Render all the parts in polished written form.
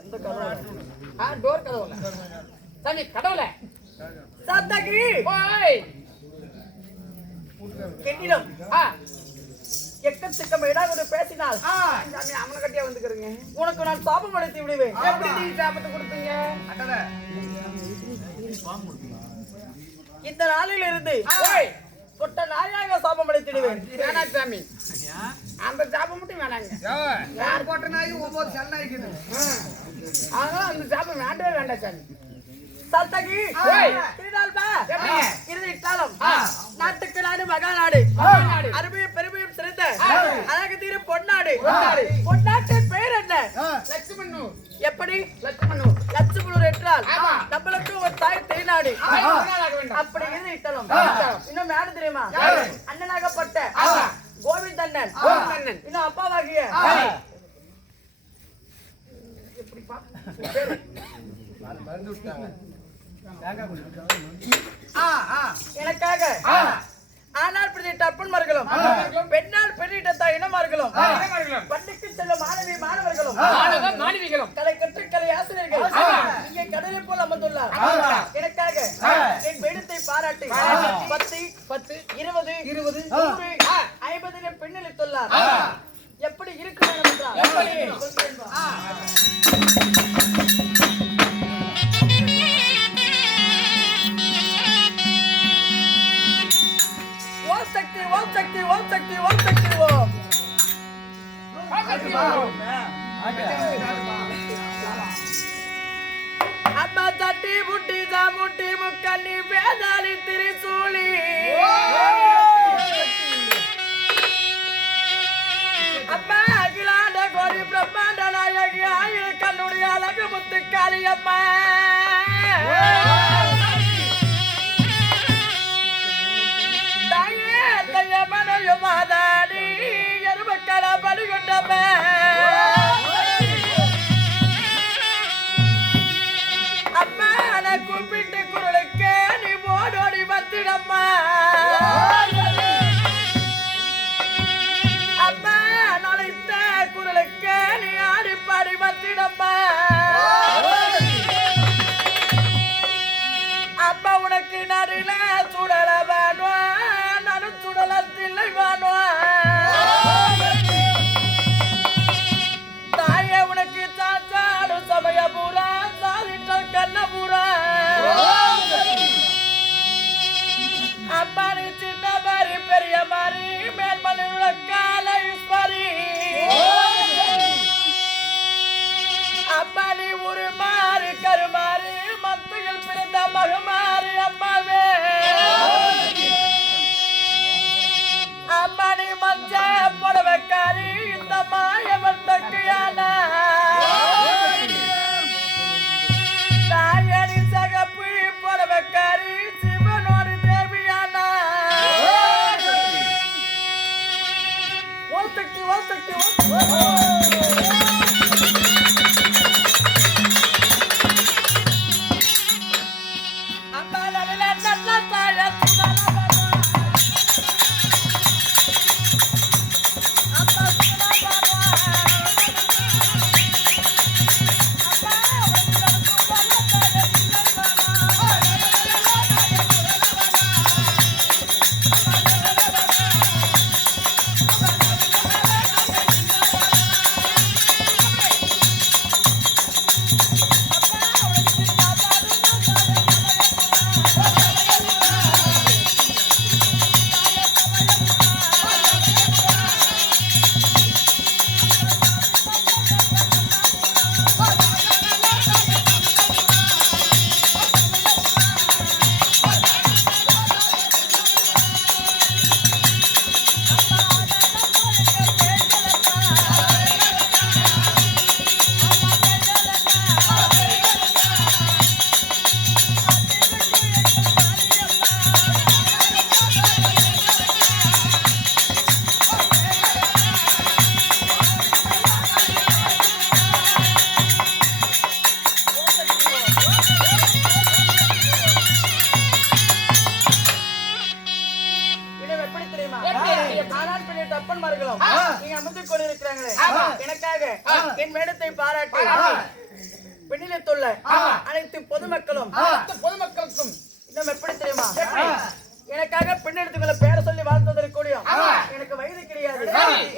எந்த கதவுல? டோர் கதவுல. சாமி கதவுல. சத்தகி. ஓய். கெட்டிடம். எக்கச்சக்கம் இடாகுது பேசினால் சாமி அவனை கட்டியா வந்துக்கிறீங்க. உனக்கு நான் சாபம் அளித்து விடுவேன். எப்படி நீ சாபத்தை கொடுத்தீங்க? இந்த நாளில் இருந்து தொட்ட நாயாக சாபம் அளித்திடுவேன். வேணா சாமி அந்த சாபம் மட்டும் வேணாங்க. யார் போட்ட நாய் ஒவ்வொரு செல் நாய்க்குது. அதனால அந்த சாபம் வேண்டவே வேண்டாம் சாமி. சல்தகி நாட்டுக்கு நாடு மகாநாடு அருமையும் பெருமையும் சிறந்த அழகு தீரும் பொன்னாடு. பொன்னாட்டின் பெயர் என்ன? லட்சுமணூர். எப்படி லட்சுமணூர்? லட்சுமணூர் என்றால் நம்மளுக்கு ஒரு தாய் தேநாடு. அப்படி இருந்து இட்டலும் இன்னும் யாரு தெரியுமா? அண்ணனாகப்பட்ட கோவிந்தண்ணன். இன்னும் அப்பாவாகிய எனக்காக ஆனால் பிரதிட்ட அப்பன்மார்களும் பெண்ணால் பெண்ணிட்ட இனமார்களும் பள்ளிக்கு செல்லும் மாணவர்களும் கலை கற்று கலை ஆசிரியர்கள் இங்கே கடலை போல் அமர்ந்துள்ளார். எனக்காக என் வேடத்தை பாராட்டி 10 10 20 20 100 50 பெண்ணளித்துள்ளார். எப்படி இருக்கிறார் அம்மா தட்டி முட்டி ஜாமுட்டி முக்கண்ணி வேதாளி திரிசூலி அம்மா அகிலாண்ட கோரி பிரம்மாண்ட நாயகி ஆயுள் கண்ணுடைய அழகு முத்துக்காளி அம்மா தாயே தையமனையும் மாதாடி எருமக்கல பலிகொண்டம்மா அம்மா நான் கூப்பிட்டு குரலுக்கு நீ ஓடோடி வந்திடம்மா அம்மா நழைத்த குரலுக்கு நீ ஆடி பாடி வந்திடம்மா அம்மா உனக்கு நடுல சுடல வேணுவா நானும் சுடலத்தில்லை வேணுவா தாயே உனக்கு சாச்சாடு சமய பூரா கண்ணபுரா அம்மா நீ சின்ன மாறி பெரிய மாறி மேல்மணி கால ஈஸ்வரி அம்மா நீ ஒரு மாறி கருமாறி மத்துகள் பிறந்த மகமாறி அம்மாவே அம்மா நீ மஞ்ச புடவைக்காரி இந்த மாயவன் தக்கையானா தாயணி சகப்பு புடவைக்காரி சிவனோடு தேவியானா ஓசக்தி ஓசக்தி அம்மா நல்ல நல்ல தாய எனக்காக என் மேடத்தை பாராட்டி வையத்துள்ள அனைத்து பொதுமக்களும் இன்னும் எப்படி தெரியுமா எனக்காக பெண் எடுத்துக்கொள்ள பேரை சொல்லி வாழ்ந்ததற்கு கூடிய எனக்கு வயது கிடையாது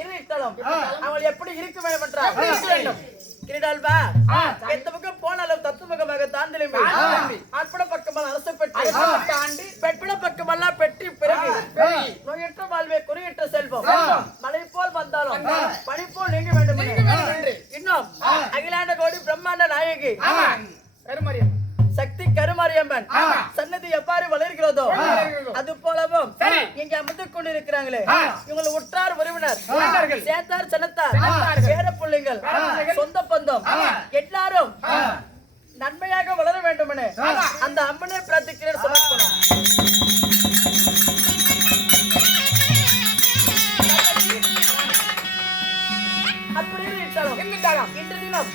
இருந்தாலும் அவள் எப்படி இருக்க வேண்டும் என்றால் கிரீடால்பா எந்த பக்கம் போனாலும் தத்துவமாக தாண்டிலும் ஆட்பட பக்கமாக அரசு பெற்று தாண்டி பெட்பட பக்கமெல்லாம் பெற்றி பிறகு நோயற்ற வாழ்வே குறியற்ற செல்வம் மழை போல் வந்தாலும் பனி போல் நீங்க வேண்டும் இன்னும் அகிலாண்ட கோடி பிரம்மாண்ட நாயகி கருமாரியம்மன் சக்தி கருமாரியம்மன் சன்னதி எவ்வாறு வளர்கிறதோ அது போலவும் இங்க அமர்ந்து கொண்டிருக்கிறாங்களே இவங்களை உற்றார் உறவினர் சேத்தார் சனத்தார் பேர பிள்ளைங்கள் சொந்த பந்தம் எல்லாரும் நன்மையாக வளர வேண்டும் என அந்த அம்மனை பிரார்த்திக்கிறேன் சமர்ப்பணம். அப்படியே இன்று தினம்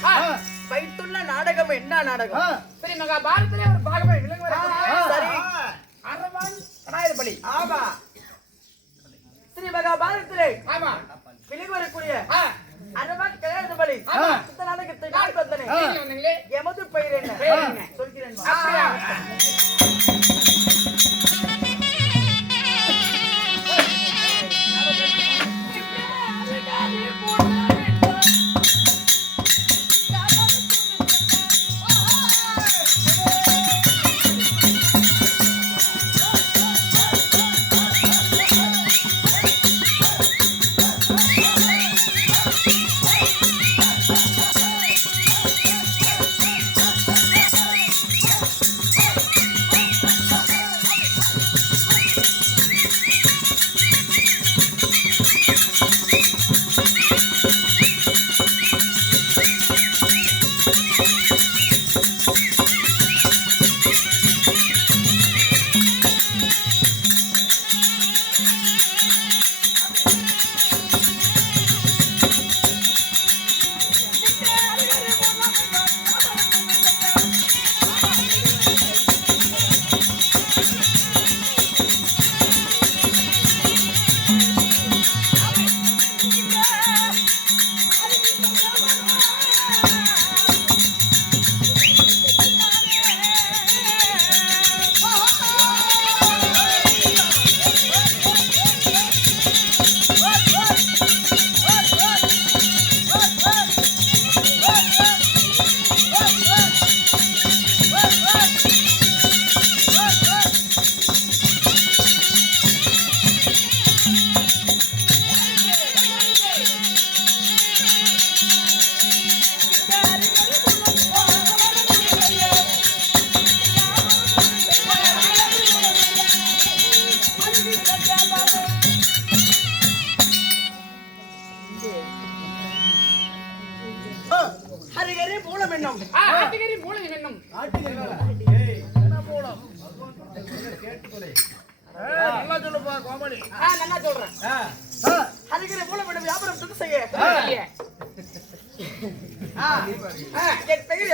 வைத்துள்ள நாடகம் என்ன நாடகம்? சரி, மகாபாரதத்திலே ஒரு பாகமே சரி பலி. ஆமா, ஸ்ரீ மகாபாரதத்திலே விலகு வரக்கூடிய அரவான் கல்யாண பலி. இந்த நாடகத்தை நான் வந்தனே. எமது பெயர் என்ன சொல்கிறேன்.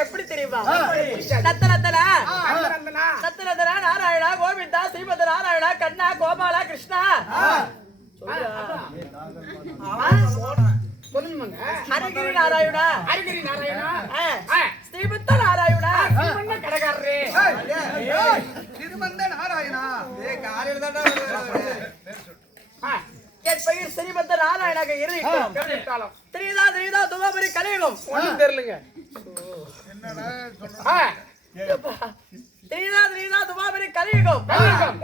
எப்படி தெரியுமா? சத்யநந்தனா நாராயணா கோவிந்தா ஸ்ரீமத நாராயணா கண்ணா கோபாலா கிருஷ்ணா ஹரிகிரி நாராயணா ஸ்ரீமந்த நாராயணா கடைக்காரரே ஸ்ரீமந்த நாராயணா என் பெயர் ஸ்ரீமந்த நாராயணாக இருக்கும். திரிதா துவாபரி கலியுகம் ஒண்ணும் தெரியலங்க. திரிதா துவாபரி கலியுகம்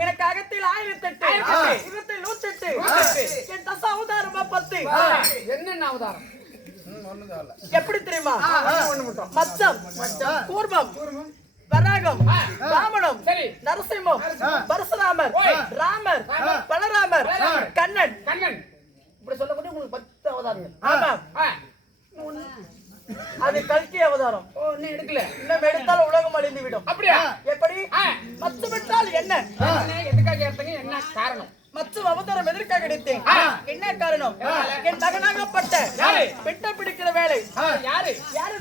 எனக்கு அகத்தில் 1008 யுகத்தில் 108 என் தச அவதாரம் 10. என்னென்ன அவதாரம் எப்படி தெரியுமா? மச்சம் கூர்மம் வராகம் ராமணம் நரசிம்மம் பரசுராமர் ராமர் பலராமர் கண்ணன் இப்படி சொல்லக்கூடிய உங்களுக்கு 10 அவதாரங்கள். ஆமா, அது கல்கி அவதாரம். இன்னும் எடுக்கல, இன்னும் எடுத்தால் உலகம் அழிந்து விடும். அப்படியா? எப்படி? மச்சம் என்றால் என்ன? எதுக்காக ஏற்பங்க? என்ன காரணம்? மச்சம் அவதாரம் எதற்காக எடுத்தேன்? என்ன காரணம்? என் மகனாகப்பட்ட பெட்ட பிடிக்கிற வேலை யாரு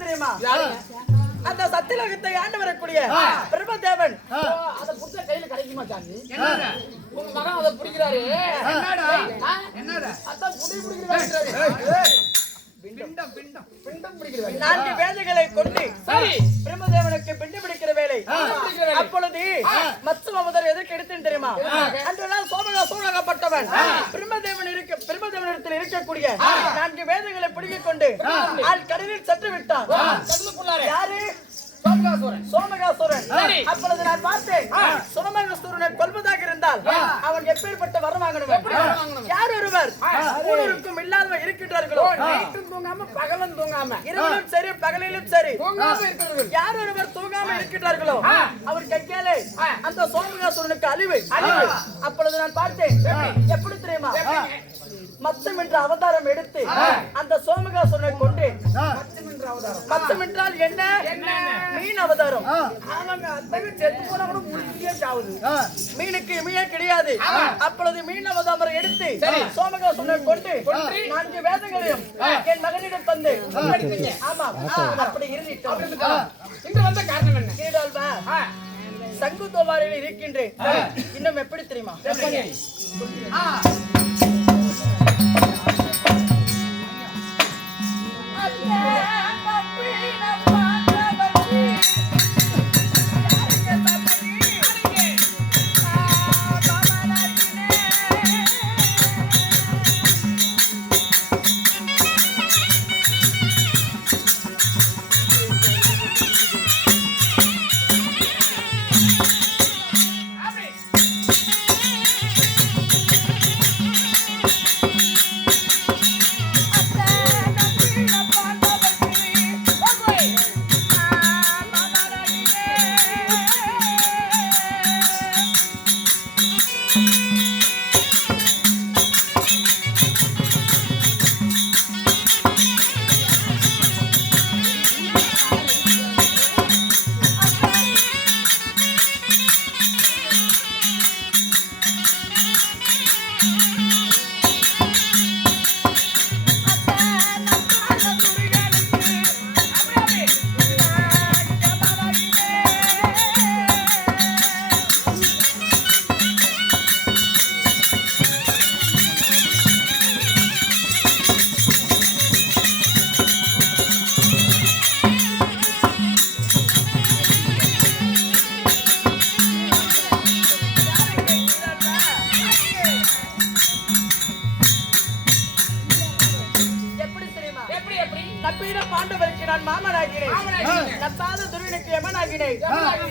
தெரியுமா? அந்த சத்தியலோகத்தை ஆண்டு வரக்கூடிய பிரம்மதேவன். அத புத்த கையில கிடைக்குமா சாமி? உங்க மகன் அத பிடிக்கிறாரு. என்னடா அத புடி பிடிக்கிறாரு. பிண்டம் பிடிக்கிறாரு. 4 வேதங்களை கொண்டு பிரம்மதேவன் தெரியுமா? அன்றுதான் சோமகப்பட்டவன் பிரம்மதேவனிடத்தில் இருக்கக்கூடிய 4 வேதங்களை பிடிக்கிக் கொண்டு ஆள் கடலில் சென்று விட்டான். யாரு? சோமகாசுரன். அப்பொழுது நான் பார்த்தேன், சோமகாசுரனை கொல்வதாக இருந்தால் அவன் எப்பேற்பட்ட வரம் வாங்கணும்? யார் ஒருவர் ஊருக்கும் இல்லாதவன் இருக்கின்றார்களோ, நைட்டும் தூங்காம பகலும் தூங்காம, இரவிலும் சரி பகலிலும் சரி யார் ஒருவர் தூங்காம இருக்கின்றார்களோ அவர் கையாலே அந்த சோமகாசுரனுக்கு அழிவு. அப்பொழுது நான் பார்த்தேன், எப்படி தெரியுமா? மச்சம் என்ற அவதாரம் எடுத்து அந்த சோமகாசுரனை கொண்டு, மச்சம் என்றால் என்ன? மீன் அவதாரம். மீனுக்கு இமையே கிடையாது. அப்பொழுது மீன் அவதாரம் எடுத்து சோமகாசுரனை கொண்டு 4 வேதங்களையும் என் மகனிடம் தந்து, ஆமா அப்படி இருந்துட்டோம். இங்க வந்த காரணம் என்ன? சங்கு தோவாரில் இருக்கின்றேன். இன்னும் எப்படி தெரியுமா?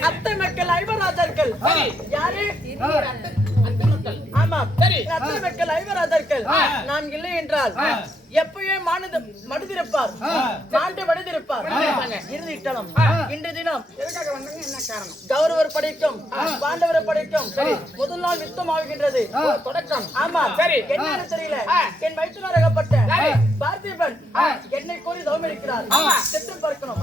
அத்தை மக்கள் ஐவராஜர்கள். யாரு? ஆமா அத்தை மக்கள் ஐவராஜர்கள். நான் இல்லை என்றால் எப்பயே மனிதிருப்பார், மாண்டு மனிதிருப்பார். இறுதிட்டலம் இன்று தினம் எதுக்காக வந்தாங்க? என்ன காரணம்? கௌரவர் படைக்கும் பாண்டவர் படைக்கும் முதல் நாள் யுத்தம் ஆகின்றது. தொடக்கம். ஆமா சரி. என்னன்னு தெரியல. என் வயிற்றுலாரகப்பட்ட பார்த்திபன் என்னை கோரி தவம் இருக்கிறார். செத்து பார்க்கணும்.